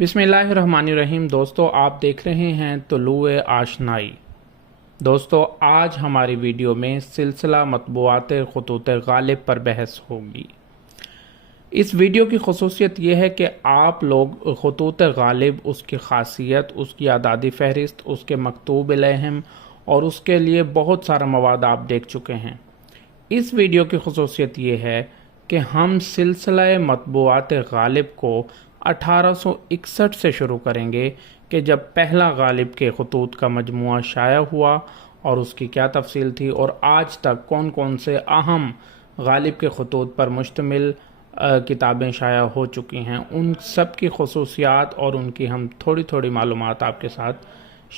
بسم اللہ الرحمن الرحیم۔ دوستو، آپ دیکھ رہے ہیں طلوع آشنائی۔ دوستو، آج ہماری ویڈیو میں سلسلہ مطبوعات خطوط غالب پر بحث ہوگی۔ اس ویڈیو کی خصوصیت یہ ہے کہ آپ لوگ خطوط غالب، اس کی خاصیت، اس کی اعدادی فہرست، اس کے مکتوب علیہم اور اس کے لیے بہت سارا مواد آپ دیکھ چکے ہیں۔ اس ویڈیو کی خصوصیت یہ ہے کہ ہم سلسلہ مطبوعات غالب کو 1861 سے شروع کریں گے کہ جب پہلا غالب کے خطوط کا مجموعہ شائع ہوا اور اس کی کیا تفصیل تھی، اور آج تک کون کون سے اہم غالب کے خطوط پر مشتمل کتابیں شائع ہو چکی ہیں، ان سب کی خصوصیات اور ان کی ہم تھوڑی تھوڑی معلومات آپ کے ساتھ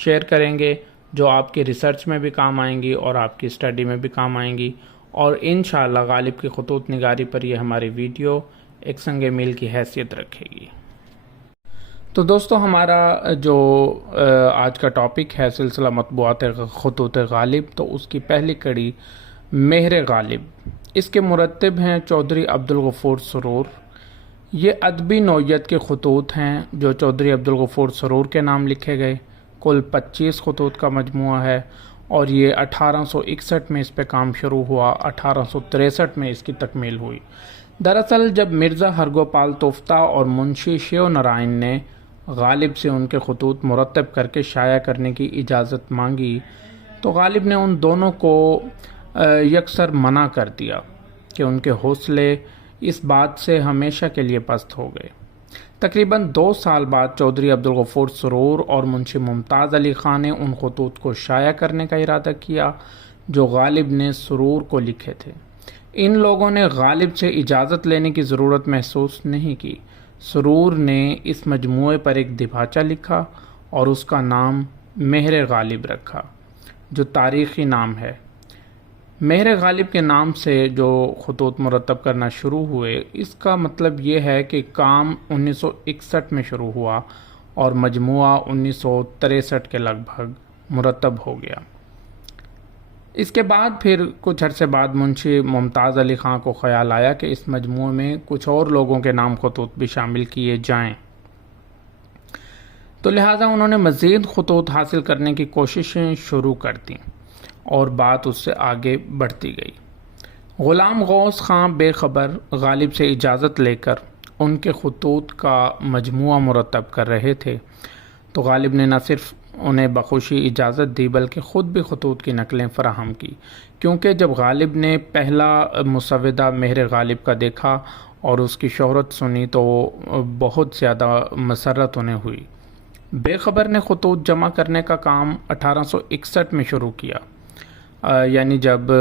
شیئر کریں گے، جو آپ کی ریسرچ میں بھی کام آئیں گی اور آپ کی اسٹڈی میں بھی کام آئیں گی، اور انشاءاللہ غالب کی خطوط نگاری پر یہ ہماری ویڈیو ایک سنگ میل کی حیثیت رکھے گی۔ تو دوستو، ہمارا جو آج کا ٹاپک ہے سلسلہ مطبوعات خطوط غالب، تو اس کی پہلی کڑی مہر غالب۔ اس کے مرتب ہیں چودھری عبدالغفور سرور۔ یہ ادبی نوعیت کے خطوط ہیں جو چودھری عبدالغفور سرور کے نام لکھے گئے۔ کل 25 خطوط کا مجموعہ ہے اور یہ 1861 میں اس پہ کام شروع ہوا، 1863 میں اس کی تکمیل ہوئی۔ دراصل جب مرزا ہرگوپال توفتہ اور منشی شیو نارائن نے غالب سے ان کے خطوط مرتب کر کے شائع کرنے کی اجازت مانگی، تو غالب نے ان دونوں کو یکسر منع کر دیا کہ ان کے حوصلے اس بات سے ہمیشہ کے لیے پست ہو گئے۔ تقریباً 2 سال بعد چودھری عبدالغفور سرور اور منشی ممتاز علی خان نے ان خطوط کو شائع کرنے کا ارادہ کیا جو غالب نے سرور کو لکھے تھے۔ ان لوگوں نے غالب سے اجازت لینے کی ضرورت محسوس نہیں کی۔ سرور نے اس مجموعے پر ایک دیباچہ لکھا اور اس کا نام مہر غالب رکھا، جو تاریخی نام ہے۔ مہر غالب کے نام سے جو خطوط مرتب کرنا شروع ہوئے، اس کا مطلب یہ ہے کہ کام 1961 میں شروع ہوا اور مجموعہ 1963 کے لگ بھگ مرتب ہو گیا۔ اس کے بعد پھر کچھ عرصے بعد منشی ممتاز علی خان کو خیال آیا کہ اس مجموعے میں کچھ اور لوگوں کے نام خطوط بھی شامل کیے جائیں، تو لہٰذا انہوں نے مزید خطوط حاصل کرنے کی کوششیں شروع کر دیں اور بات اس سے آگے بڑھتی گئی۔ غلام غوث خان بے خبر غالب سے اجازت لے کر ان کے خطوط کا مجموعہ مرتب کر رہے تھے، تو غالب نے نہ صرف انہیں بخوشی اجازت دی بلکہ خود بھی خطوط کی نقلیں فراہم کی، کیونکہ جب غالب نے پہلا مسودہ مہر غالب کا دیکھا اور اس کی شہرت سنی تو بہت زیادہ مسرت انہیں ہوئی۔ بے خبر نے خطوط جمع کرنے کا کام 1861 میں شروع کیا، یعنی جب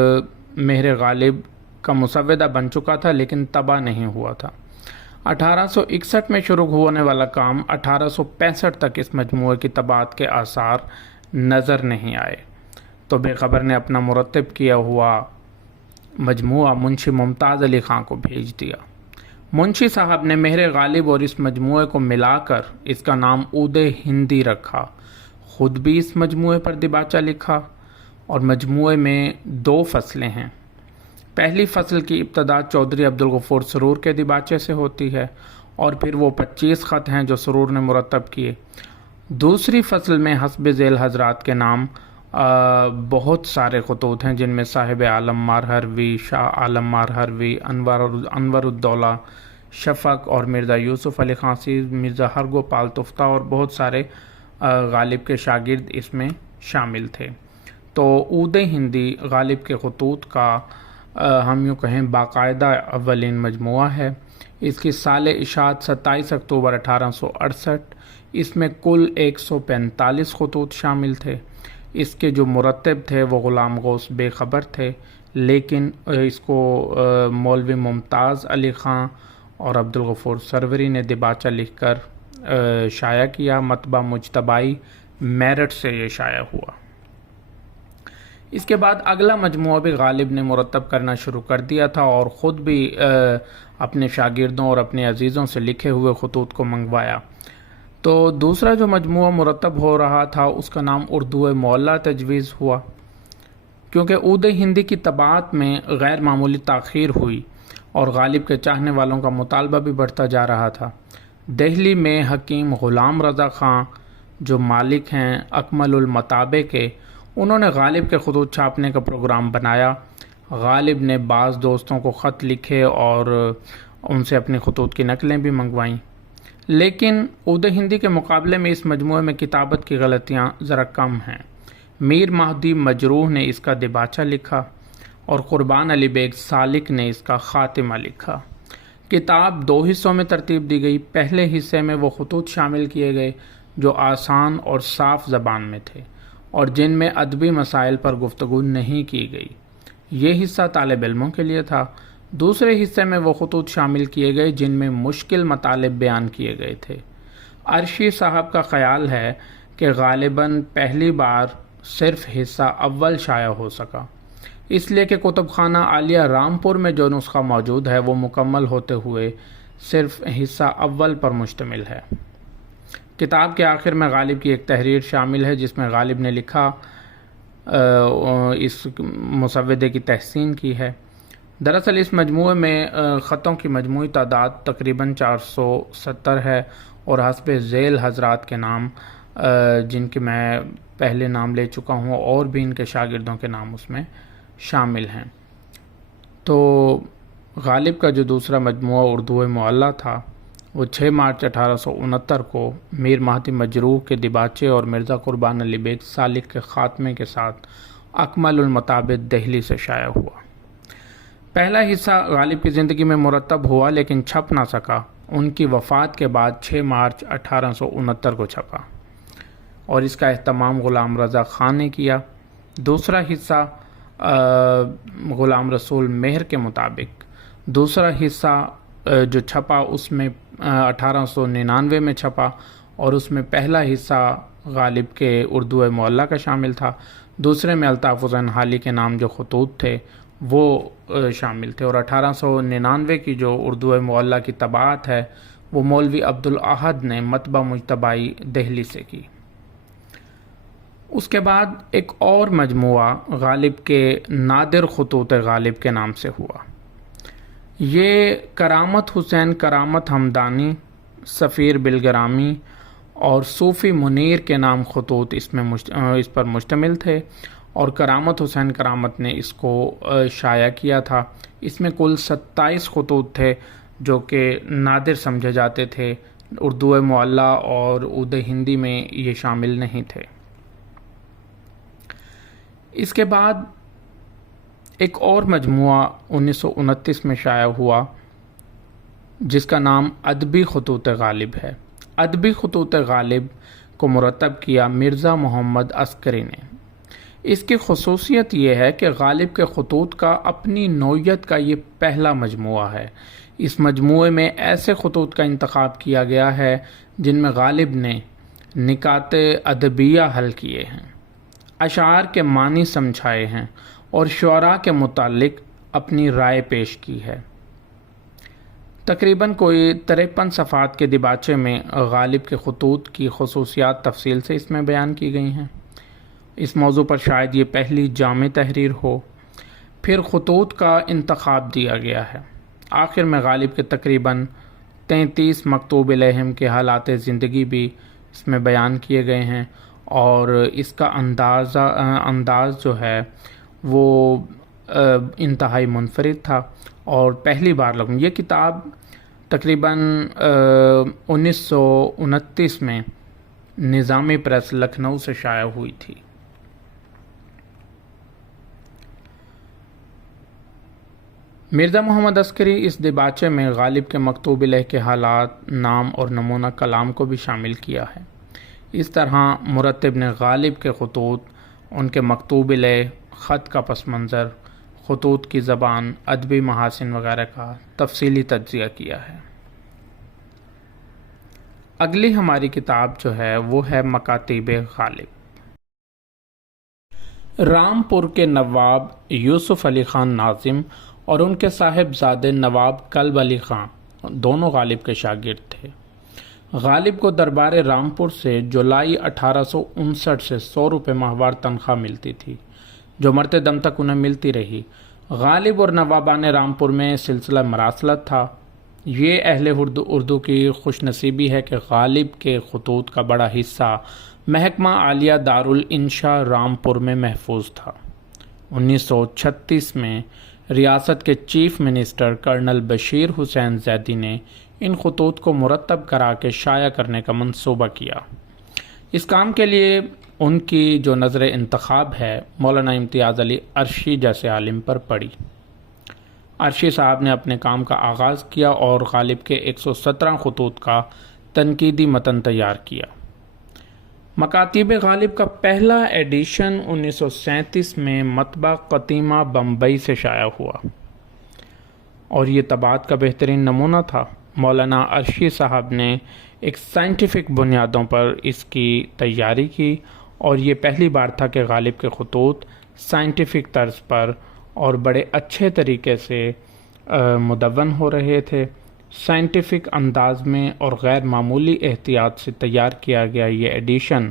مہر غالب کا مسودہ بن چکا تھا لیکن طبع نہیں ہوا تھا۔ 1861 میں شروع ہونے والا کام 1865 تک اس مجموعے کی طباعت کے آثار نظر نہیں آئے، تو بے خبر نے اپنا مرتب کیا ہوا مجموعہ منشی ممتاز علی خان کو بھیج دیا۔ منشی صاحب نے مہر غالب اور اس مجموعے کو ملا کر اس کا نام عود ہندی رکھا، خود بھی اس مجموعے پر دیباچہ لکھا، اور مجموعے میں 2 فصلیں ہیں۔ پہلی فصل کی ابتدا چودھری عبدالغفور سرور کے دیباچے سے ہوتی ہے اور پھر وہ 25 خط ہیں جو سرور نے مرتب کیے۔ دوسری فصل میں حسب ذیل حضرات کے نام بہت سارے خطوط ہیں، جن میں صاحب عالم مارہروی، شاہ عالم مارہروی، انور الدولہ شفق اور مرزا یوسف علی خان، مرزا ہرگوپال توفتہ اور بہت سارے غالب کے شاگرد اس میں شامل تھے۔ تو عود ہندی غالب کے خطوط کا ہم یوں کہیں باقاعدہ اولین مجموعہ ہے۔ اس کی سال اشاعت 27 اکتوبر 1868۔ اس میں کل 145 خطوط شامل تھے۔ اس کے جو مرتب تھے وہ غلام غوث بے خبر تھے، لیکن اس کو مولوی ممتاز علی خان اور عبدالغفور سروری نے دیباچہ لکھ کر شائع کیا۔ مطبع مجتبائی میرٹھ سے یہ شائع ہوا۔ اس کے بعد اگلا مجموعہ بھی غالب نے مرتب کرنا شروع کر دیا تھا اور خود بھی اپنے شاگردوں اور اپنے عزیزوں سے لکھے ہوئے خطوط کو منگوایا۔ تو دوسرا جو مجموعہ مرتب ہو رہا تھا اس کا نام اردو معلیٰ تجویز ہوا، کیونکہ عود ہندی کی طباعت میں غیر معمولی تاخیر ہوئی اور غالب کے چاہنے والوں کا مطالبہ بھی بڑھتا جا رہا تھا۔ دہلی میں حکیم غلام رضا خان جو مالک ہیں اکمل المطابع کے، انہوں نے غالب کے خطوط چھاپنے کا پروگرام بنایا۔ غالب نے بعض دوستوں کو خط لکھے اور ان سے اپنی خطوط کی نقلیں بھی منگوائیں، لیکن عود ہندی کے مقابلے میں اس مجموعے میں کتابت کی غلطیاں ذرا کم ہیں۔ میر مہدی مجروح نے اس کا دباچہ لکھا اور قربان علی بیگ سالک نے اس کا خاتمہ لکھا۔ کتاب 2 حصوں میں ترتیب دی گئی۔ پہلے حصے میں وہ خطوط شامل کیے گئے جو آسان اور صاف زبان میں تھے اور جن میں ادبی مسائل پر گفتگو نہیں کی گئی۔ یہ حصہ طالب علموں کے لیے تھا۔ دوسرے حصے میں وہ خطوط شامل کیے گئے جن میں مشکل مطالب بیان کیے گئے تھے۔ عرشی صاحب کا خیال ہے کہ غالباً پہلی بار صرف حصہ اول شائع ہو سکا، اس لیے کہ کتب خانہ عالیہ رامپور میں جو نسخہ موجود ہے وہ مکمل ہوتے ہوئے صرف حصہ اول پر مشتمل ہے۔ کتاب کے آخر میں غالب کی ایک تحریر شامل ہے جس میں غالب نے لکھا اس مسودے کی تحسین کی ہے۔ دراصل اس مجموعے میں خطوں کی مجموعی تعداد تقریباً 470 ہے اور حسب ذیل حضرات کے نام جن کے میں پہلے نام لے چکا ہوں اور بھی ان کے شاگردوں کے نام اس میں شامل ہیں۔ تو غالب کا جو دوسرا مجموعہ اردو معلّہ تھا وہ 6 مارچ 1869 کو میر مہدی مجروح کے دباچے اور مرزا قربان علی بیگ سالک کے خاتمے کے ساتھ اکمل المطابع دہلی سے شائع ہوا۔ پہلا حصہ غالب کی زندگی میں مرتب ہوا لیکن چھپ نہ سکا۔ ان کی وفات کے بعد 6 مارچ 1869 کو چھپا اور اس کا اہتمام غلام رضا خان نے کیا۔ دوسرا حصہ غلام رسول مہر کے مطابق دوسرا حصہ جو چھپا اس میں 1899 میں چھپا اور اس میں پہلا حصہ غالب کے اردو معلّہ کا شامل تھا، دوسرے میں الطاف حسین حالی کے نام جو خطوط تھے وہ شامل تھے، اور 1899 کی جو اردو معلّہ کی طباعت ہے وہ مولوی عبدالاحد نے مطبع مجتبائی دہلی سے کی۔ اس کے بعد ایک اور مجموعہ غالب کے نادر خطوط غالب کے نام سے ہوا۔ یہ کرامت حسین کرامت ہمدانی، سفیر بلگرامی اور صوفی منیر کے نام خطوط اس پر مشتمل تھے اور کرامت حسین کرامت نے اس کو شائع کیا تھا۔ اس میں کل 27 خطوط تھے جو کہ نادر سمجھے جاتے تھے، اردو معلّہ اور عود ہندی میں یہ شامل نہیں تھے۔ اس کے بعد ایک اور مجموعہ 1929 میں شائع ہوا جس کا نام ادبی خطوط غالب ہے۔ ادبی خطوط غالب کو مرتب کیا مرزا محمد عسکری نے۔ اس کی خصوصیت یہ ہے کہ غالب کے خطوط کا اپنی نوعیت کا یہ پہلا مجموعہ ہے۔ اس مجموعے میں ایسے خطوط کا انتخاب کیا گیا ہے جن میں غالب نے نکات ادبیہ حل کیے ہیں، اشعار کے معنی سمجھائے ہیں اور شعراء کے متعلق اپنی رائے پیش کی ہے۔ تقریباً کوئی 53 صفحات کے دباچے میں غالب کے خطوط کی خصوصیات تفصیل سے اس میں بیان کی گئی ہیں۔ اس موضوع پر شاید یہ پہلی جامع تحریر ہو۔ پھر خطوط کا انتخاب دیا گیا ہے۔ آخر میں غالب کے تقریباً 33 مکتوب الیہم کے حالات زندگی بھی اس میں بیان کیے گئے ہیں اور اس کا انداز جو ہے وہ انتہائی منفرد تھا اور پہلی بار یہ کتاب تقریباً 1929 میں نظامی پریس لکھنؤ سے شائع ہوئی تھی۔ مرزا محمد عسکری اس دباچے میں غالب کے مکتوب الیہ کے حالات، نام اور نمونہ کلام کو بھی شامل کیا ہے۔ اس طرح مرتب نے غالب کے خطوط، ان کے مکتوب الیہ، خط کا پس منظر، خطوط کی زبان، ادبی محاسن وغیرہ کا تفصیلی تجزیہ کیا ہے۔ اگلی ہماری کتاب جو ہے وہ ہے مکاتیب غالب۔ رامپور کے نواب یوسف علی خان ناظم اور ان کے صاحبزادے نواب کلب علی خان دونوں غالب کے شاگرد تھے۔ غالب کو دربار رامپور سے جولائی 1859 سے 100 روپے ماہوار تنخواہ ملتی تھی جو مرتے دم تک انہیں ملتی رہی۔ غالب اور نوابان رامپور میں سلسلہ مراسلت تھا۔ یہ اہل اردو کی خوش نصیبی ہے کہ غالب کے خطوط کا بڑا حصہ محکمہ عالیہ دارالانشاء رامپور میں محفوظ تھا۔ 1936 میں ریاست کے چیف منسٹر کرنل بشیر حسین زیدی نے ان خطوط کو مرتب کرا کے شائع کرنے کا منصوبہ کیا۔ اس کام کے لیے ان کی جو نظر انتخاب ہے مولانا امتیاز علی عرشی جیسے عالم پر پڑی۔ عرشی صاحب نے اپنے کام کا آغاز کیا اور غالب کے 117 خطوط کا تنقیدی متن تیار کیا۔ مکاتیب غالب کا پہلا ایڈیشن 1937 میں مطبع قتیمہ بمبئی سے شائع ہوا اور یہ طباعت کا بہترین نمونہ تھا۔ مولانا عرشی صاحب نے ایک سائنٹیفک بنیادوں پر اس کی تیاری کی اور یہ پہلی بار تھا کہ غالب کے خطوط سائنٹیفک طرز پر اور بڑے اچھے طریقے سے مدون ہو رہے تھے۔ سائنٹیفک انداز میں اور غیر معمولی احتیاط سے تیار کیا گیا یہ ایڈیشن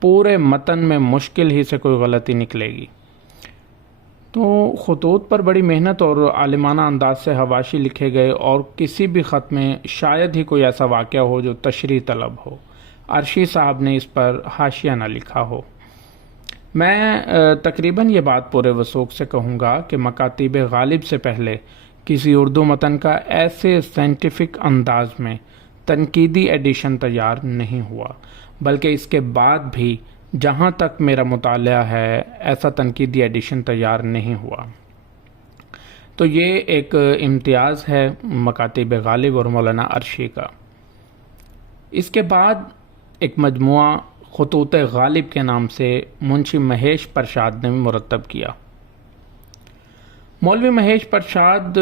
پورے متن میں مشکل ہی سے کوئی غلطی نکلے گی۔ تو خطوط پر بڑی محنت اور عالمانہ انداز سے حواشی لکھے گئے اور کسی بھی خط میں شاید ہی کوئی ایسا واقعہ ہو جو تشریح طلب ہو۔ عرشی صاحب نے اس پر حاشیہ نہ لکھا ہو۔ میں تقریباً یہ بات پورے وثوق سے کہوں گا کہ مکاتیب غالب سے پہلے کسی اردو متن کا ایسے سائنٹیفک انداز میں تنقیدی ایڈیشن تیار نہیں ہوا، بلکہ اس کے بعد بھی جہاں تک میرا مطالعہ ہے ایسا تنقیدی ایڈیشن تیار نہیں ہوا۔ تو یہ ایک امتیاز ہے مکاتیب غالب اور مولانا عرشی کا۔ اس کے بعد ایک مجموعہ خطوط غالب کے نام سے منشی مہیش پرشاد نے مرتب کیا۔ مولوی مہیش پرشاد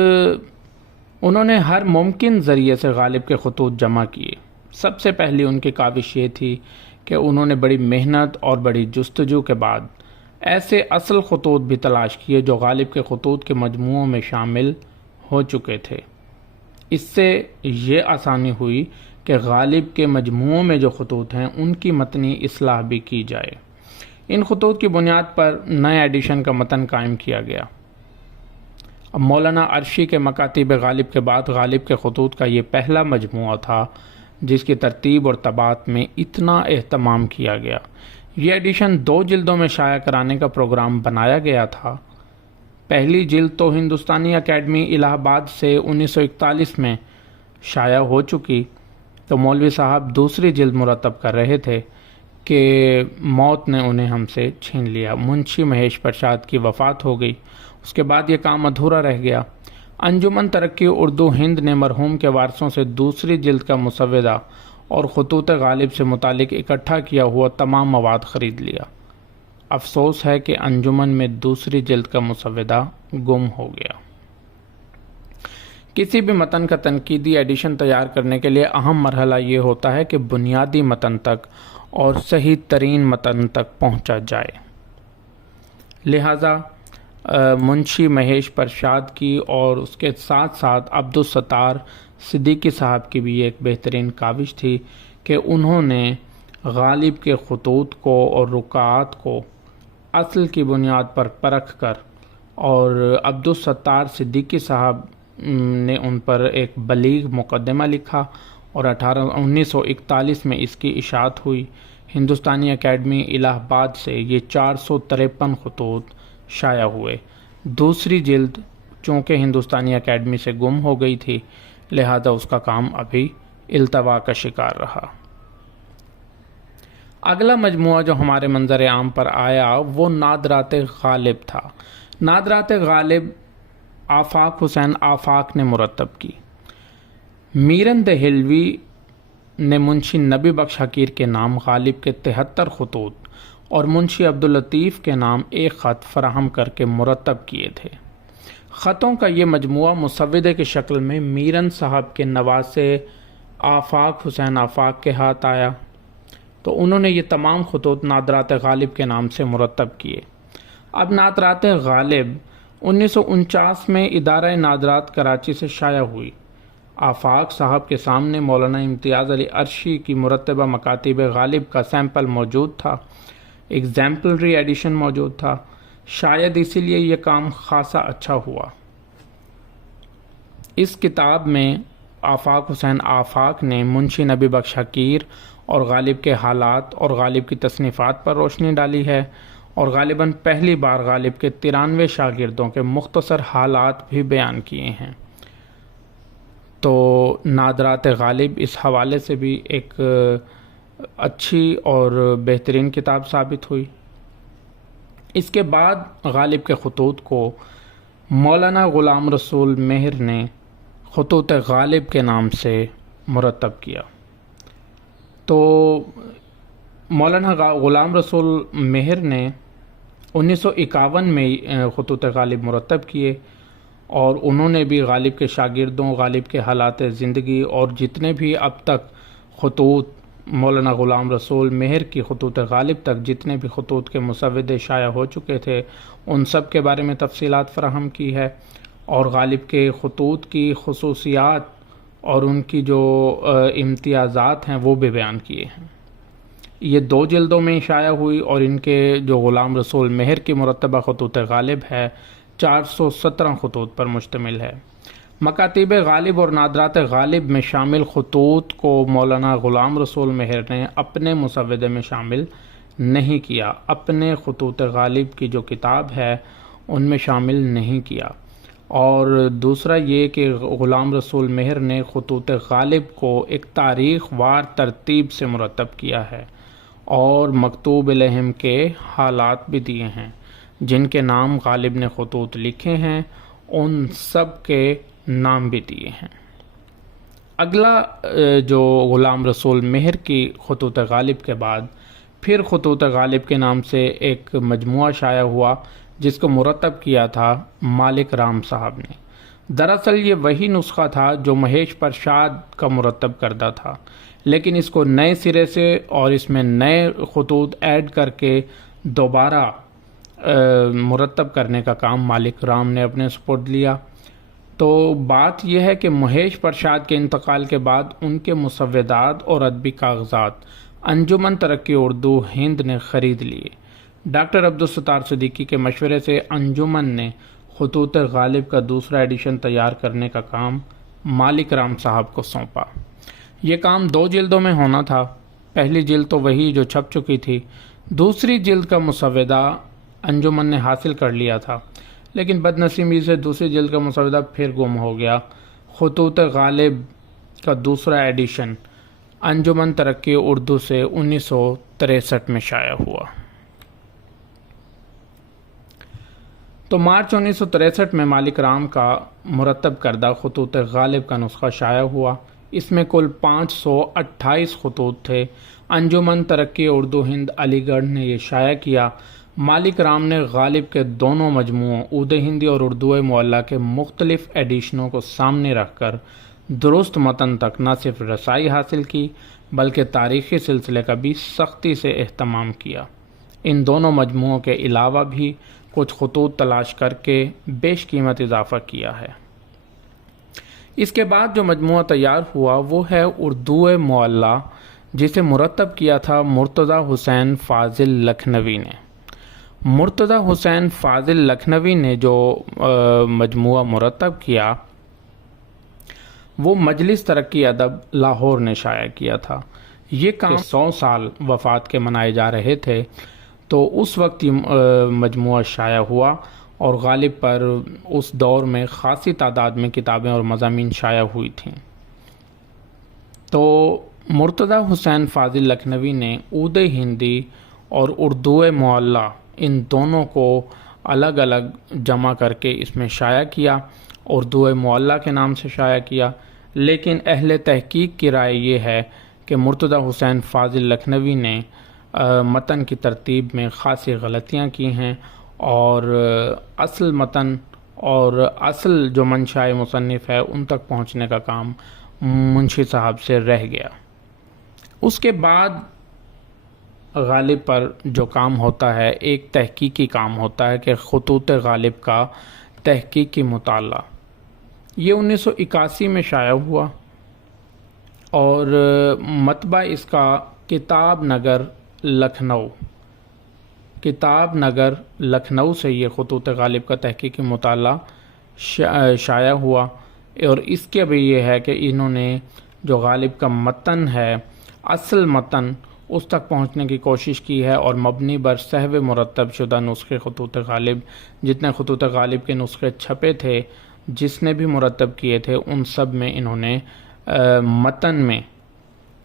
انہوں نے ہر ممکن ذریعے سے غالب کے خطوط جمع کیے۔ سب سے پہلی ان کی کاوش یہ تھی کہ انہوں نے بڑی محنت اور بڑی جستجو کے بعد ایسے اصل خطوط بھی تلاش کیے جو غالب کے خطوط کے مجموعوں میں شامل ہو چکے تھے۔ اس سے یہ آسانی ہوئی کہ غالب کے مجموعوں میں جو خطوط ہیں ان کی متنی اصلاح بھی کی جائے۔ ان خطوط کی بنیاد پر نئے ایڈیشن کا متن قائم کیا گیا۔ اب مولانا عرشی کے مکاتیب غالب کے بعد غالب کے خطوط کا یہ پہلا مجموعہ تھا جس کی ترتیب اور طباعت میں اتنا اہتمام کیا گیا۔ یہ ایڈیشن 2 جلدوں میں شائع کرانے کا پروگرام بنایا گیا تھا۔ پہلی جلد تو ہندوستانی اکیڈمی الہ آباد سے 1941 میں شائع ہو چکی، تو مولوی صاحب دوسری جلد مرتب کر رہے تھے کہ موت نے انہیں ہم سے چھین لیا۔ منشی مہیش پرشاد کی وفات ہو گئی، اس کے بعد یہ کام ادھورا رہ گیا۔ انجمن ترقی اردو ہند نے مرحوم کے وارثوں سے دوسری جلد کا مسودہ اور خطوط غالب سے متعلق اکٹھا کیا ہوا تمام مواد خرید لیا۔ افسوس ہے کہ انجمن میں دوسری جلد کا مسودہ گم ہو گیا۔ کسی بھی متن کا تنقیدی ایڈیشن تیار کرنے کے لیے اہم مرحلہ یہ ہوتا ہے کہ بنیادی متن تک اور صحیح ترین متن تک پہنچا جائے۔ لہٰذا منشی مہیش پرشاد کی اور اس کے ساتھ ساتھ عبدالستار صدیقی صاحب کی بھی ایک بہترین کاوش تھی کہ انہوں نے غالب کے خطوط کو اور رکاعات کو اصل کی بنیاد پر پرکھ کر، اور عبدالستار صدیقی صاحب نے ان پر ایک بلیغ مقدمہ لکھا اور 1941 میں اس کی اشاعت ہوئی۔ ہندوستانی اکیڈمی الہ آباد سے یہ 453 خطوط شائع ہوئے۔ دوسری جلد چونکہ ہندوستانی اکیڈمی سے گم ہو گئی تھی، لہذا اس کا کام ابھی التوا کا شکار رہا۔ اگلا مجموعہ جو ہمارے منظر عام پر آیا وہ نادرات غالب تھا۔ نادرات غالب آفاق حسین آفاق نے مرتب کی۔ میرن دہلوی نے منشی نبی بخش حقیر کے نام غالب کے 73 خطوط اور منشی عبداللطیف کے نام ایک خط فراہم کر کے مرتب کیے تھے۔ خطوں کا یہ مجموعہ مسودے کی شکل میں میرن صاحب کے نواسے آفاق حسین آفاق کے ہاتھ آیا، تو انہوں نے یہ تمام خطوط نادرات غالب کے نام سے مرتب کیے۔ اب نادرات غالب 1949 میں ادارہ نادرات کراچی سے شائع ہوئی۔ آفاق صاحب کے سامنے مولانا امتیاز علی عرشی کی مرتبہ مکاتیب غالب کا سیمپل موجود تھا، ایگزیمپلری ایڈیشن موجود تھا، شاید اسی لیے یہ کام خاصا اچھا ہوا۔ اس کتاب میں آفاق حسین آفاق نے منشی نبی بخش حقیر اور غالب کے حالات اور غالب کی تصنیفات پر روشنی ڈالی ہے، اور غالباً پہلی بار غالب کے 93 شاگردوں کے مختصر حالات بھی بیان کیے ہیں۔ تو نادرات غالب اس حوالے سے بھی ایک اچھی اور بہترین کتاب ثابت ہوئی۔ اس کے بعد غالب کے خطوط کو مولانا غلام رسول مہر نے خطوط غالب کے نام سے مرتب کیا۔ تو مولانا غلام رسول مہر نے 1951 میں خطوط غالب مرتب کیے، اور انہوں نے بھی غالب کے شاگردوں، غالب کے حالات زندگی اور جتنے بھی اب تک خطوط مولانا غلام رسول مہر کی خطوط غالب تک جتنے بھی خطوط کے مسودے شائع ہو چکے تھے ان سب کے بارے میں تفصیلات فراہم کی ہے، اور غالب کے خطوط کی خصوصیات اور ان کی جو امتیازات ہیں وہ بھی بیان کیے ہیں۔ یہ 2 جلدوں میں شائع ہوئی، اور ان کے جو غلام رسول مہر کی مرتبہ خطوط غالب ہے 417 خطوط پر مشتمل ہے۔ مکاتیب غالب اور نادرات غالب میں شامل خطوط کو مولانا غلام رسول مہر نے اپنے مسودے میں شامل نہیں کیا، اپنے خطوط غالب کی جو کتاب ہے ان میں شامل نہیں کیا۔ اور دوسرا یہ کہ غلام رسول مہر نے خطوط غالب کو ایک تاریخ وار ترتیب سے مرتب کیا ہے، اور مکتوب علیہم کے حالات بھی دیے ہیں، جن کے نام غالب نے خطوط لکھے ہیں ان سب کے نام بھی دیے ہیں۔ اگلا جو غلام رسول مہر کی خطوط غالب کے بعد پھر خطوط غالب کے نام سے ایک مجموعہ شائع ہوا، جس کو مرتب کیا تھا مالک رام صاحب نے۔ دراصل یہ وہی نسخہ تھا جو مہیش پرشاد کا مرتب کردہ تھا، لیکن اس کو نئے سرے سے اور اس میں نئے خطوط ایڈ کر کے دوبارہ مرتب کرنے کا کام مالک رام نے اپنے سپرد لیا۔ تو بات یہ ہے کہ مہیش پرشاد کے انتقال کے بعد ان کے مسودات اور ادبی کاغذات انجمن ترقی اردو ہند نے خرید لیے۔ ڈاکٹر عبدالستار صدیقی کے مشورے سے انجمن نے خطوط غالب کا دوسرا ایڈیشن تیار کرنے کا کام مالک رام صاحب کو سونپا۔ یہ کام 2 جلدوں میں ہونا تھا، پہلی جلد تو وہی جو چھپ چکی تھی، دوسری جلد کا مسودہ انجمن نے حاصل کر لیا تھا، لیکن بدنصیبی سے دوسری جلد کا مسودہ پھر گم ہو گیا۔ خطوط غالب کا دوسرا ایڈیشن انجمن ترقی اردو سے 1963 میں شائع ہوا۔ تو مارچ 1963 میں مالک رام کا مرتب کردہ خطوط غالب کا نسخہ شائع ہوا۔ اس میں کل 528 خطوط تھے۔ انجمن ترقی اردو ہند علی گڑھ نے یہ شائع کیا۔ مالک رام نے غالب کے دونوں مجموعوں عود ہندی اور اردو معلیٰ کے مختلف ایڈیشنوں کو سامنے رکھ کر درست متن تک نہ صرف رسائی حاصل کی بلکہ تاریخی سلسلے کا بھی سختی سے اہتمام کیا۔ ان دونوں مجموعوں کے علاوہ بھی کچھ خطوط تلاش کر کے بیش قیمت اضافہ کیا ہے۔ اس کے بعد جو مجموعہ تیار ہوا وہ ہے اردو معلیٰ، جسے مرتب کیا تھا مرتضی حسین فاضل لکھنوی نے۔ مرتضی حسین فاضل لکھنوی نے جو مجموعہ مرتب کیا وہ مجلس ترقی ادب لاہور نے شائع کیا تھا۔ یہ کام 100 سال وفات کے منائے جا رہے تھے، تو اس وقت یہ مجموعہ شائع ہوا، اور غالب پر اس دور میں خاصی تعداد میں کتابیں اور مضامین شائع ہوئی تھیں۔ تو مرتضی حسین فاضل لکھنوی نے عود ہندی اور اردو معلیٰ ان دونوں کو الگ الگ جمع کر کے اس میں شائع کیا، اردو معلیٰ کے نام سے شائع کیا، لیکن اہل تحقیق کی رائے یہ ہے کہ مرتضی حسین فاضل لکھنوی نے متن کی ترتیب میں خاصی غلطیاں کی ہیں، اور اصل متن اور اصل جو منشاء مصنف ہے ان تک پہنچنے کا کام منشی صاحب سے رہ گیا۔ اس کے بعد غالب پر جو کام ہوتا ہے ایک تحقیقی کام ہوتا ہے کہ خطوط غالب کا تحقیقی مطالعہ۔ یہ 1981 میں شائع ہوا، اور مطبع اس کا کتاب نگر لکھنؤ سے یہ خطوط غالب کا تحقیقی مطالعہ شائع ہوا۔ اور اس کے بھی یہ ہے کہ انہوں نے جو غالب کا متن ہے، اصل متن، اس تک پہنچنے کی کوشش کی ہے، اور مبنی بر سہو مرتب شدہ نسخے خطوط غالب، جتنے خطوط غالب کے نسخے چھپے تھے، جس نے بھی مرتب کیے تھے، ان سب میں انہوں نے متن میں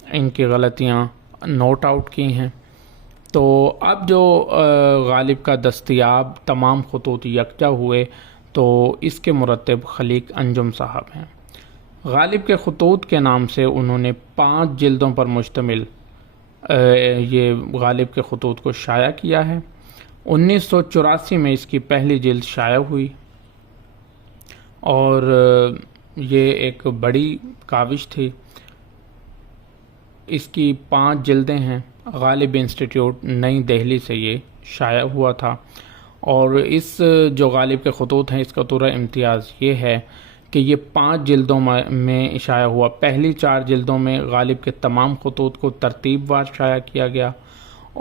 ان کی غلطیاں نوٹ آؤٹ کی ہیں۔ تو اب جو غالب کا دستیاب تمام خطوط یکجا ہوئے تو اس کے مرتب خلیق انجم صاحب ہیں۔ غالب کے خطوط کے نام سے انہوں نے 5 جلدوں پر مشتمل یہ غالب کے خطوط کو شائع کیا ہے۔ 1984 میں اس کی پہلی جلد شائع ہوئی، اور یہ ایک بڑی کاوش تھی۔ اس کی 5 جلدیں ہیں۔ غالب انسٹیٹیوٹ نئی دہلی سے یہ شائع ہوا تھا، اور اس جو غالب کے خطوط ہیں، اس کا تورہ امتیاز یہ ہے کہ یہ 5 جلدوں میں شائع ہوا۔ پہلی 4 جلدوں میں غالب کے تمام خطوط کو ترتیب وار شائع کیا گیا،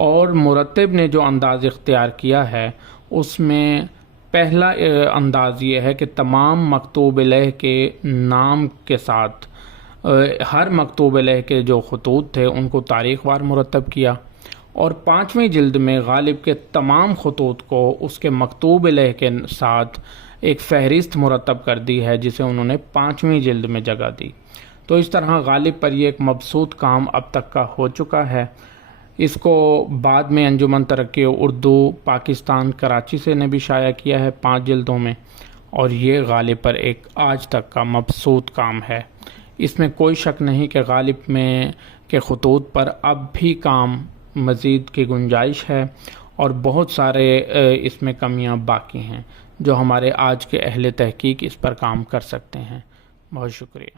اور مرتب نے جو انداز اختیار کیا ہے اس میں پہلا انداز یہ ہے کہ تمام مکتوب علیہ کے نام کے ساتھ ہر مکتوب علیہ کے جو خطوط تھے ان کو تاریخ وار مرتب کیا، اور 5ویں جلد میں غالب کے تمام خطوط کو اس کے مکتوب علیہ کے ساتھ ایک فہرست مرتب کر دی ہے، جسے انہوں نے 5ویں جلد میں جگہ دی۔ تو اس طرح غالب پر یہ ایک مبسوط کام اب تک کا ہو چکا ہے۔ اس کو بعد میں انجمن ترقی اردو پاکستان کراچی سے نے بھی شائع کیا ہے 5 جلدوں میں، اور یہ غالب پر ایک آج تک کا مبسوط کام ہے۔ اس میں کوئی شک نہیں کہ غالب میں کے خطوط پر اب بھی کام مزید کی گنجائش ہے، اور بہت سارے اس میں کمیاں باقی ہیں جو ہمارے آج کے اہل تحقیق اس پر کام کر سکتے ہیں۔ بہت شکریہ۔